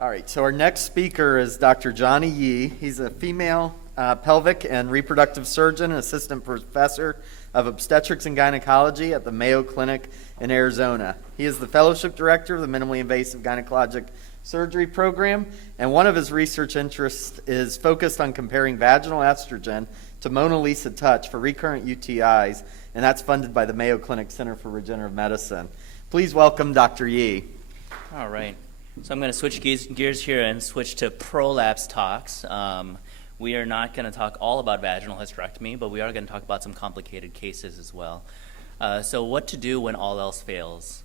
All right, so our next speaker is Dr. Johnny Yee. He's a female pelvic and reproductive surgeon and assistant professor of obstetrics and gynecology at the Mayo Clinic in Arizona. He is the fellowship director of the minimally invasive gynecologic surgery program, and one of his research interests is focused on comparing vaginal estrogen to Mona Lisa Touch for recurrent UTIs, and that's funded by the Mayo Clinic Center for Regenerative Medicine. Please welcome Dr. Yee. All right. So I'm going to switch gears here and switch to prolapse talks. We are not going to talk all about vaginal hysterectomy, but we are going to talk about some complicated cases as well. So what to do when all else fails?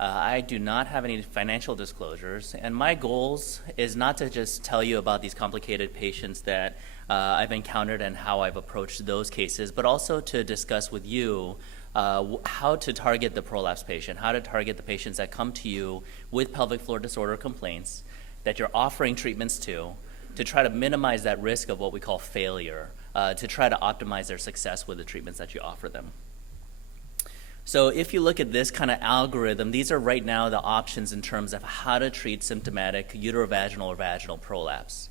I do not have any financial disclosures, and my goals is not to just tell you about these complicated patients that I've encountered and how I've approached those cases, but also to discuss with you how to target the prolapse patient, how to target the patients that come to you with pelvic floor disorder complaints that you're offering treatments to try to minimize that risk of what we call failure, to try to optimize their success with the treatments that you offer them. So if you look at this kind of algorithm, these are right now the options in terms of how to treat symptomatic uterovaginal or vaginal prolapse.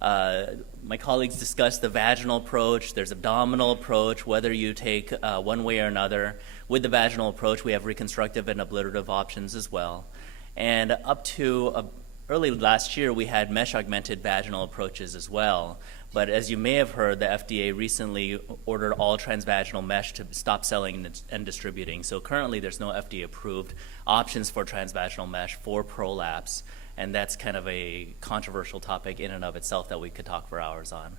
My colleagues discussed the vaginal approach. There's abdominal approach, whether you take one way or another. With the vaginal approach, we have reconstructive and ablative options as well. And up to early last year, we had mesh-augmented vaginal approaches as well. But as you may have heard, the FDA recently ordered all transvaginal mesh to stop selling and distributing. So currently, there's no FDA-approved options for transvaginal mesh for prolapse. And that's kind of a controversial topic in and of itself that we could talk for hours on.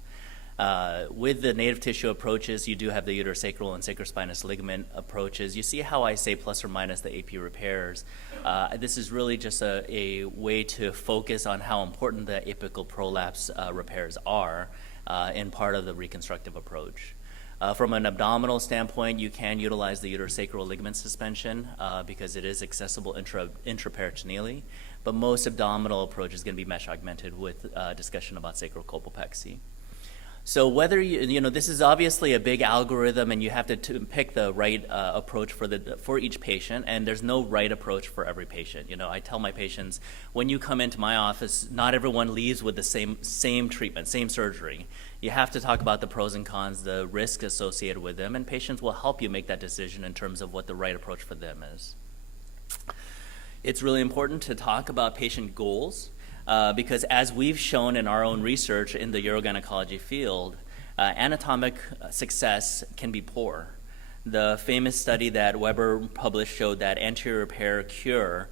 With the native tissue approaches, you do have the uterosacral and sacrospinous ligament approaches. You see how I say plus or minus the AP repairs. This is really just a way to focus on how important the apical prolapse repairs are in part of the reconstructive approach. From an abdominal standpoint, you can utilize the uterosacral ligament suspension because it is accessible intraperitoneally, but most abdominal approach is going to be mesh augmented with discussion about sacrocolpopexy. So whether this is obviously a big algorithm, and you have to pick the right approach for each patient, and there's no right approach for every patient. I tell my patients, when you come into my office, not everyone leaves with the same treatment, same surgery. You have to talk about the pros and cons, the risk associated with them, and patients will help you make that decision in terms of what the right approach for them is. It's really important to talk about patient goals. Because as we've shown in our own research in the urogynecology field, anatomic success can be poor. The famous study that Weber published showed that anterior repair cure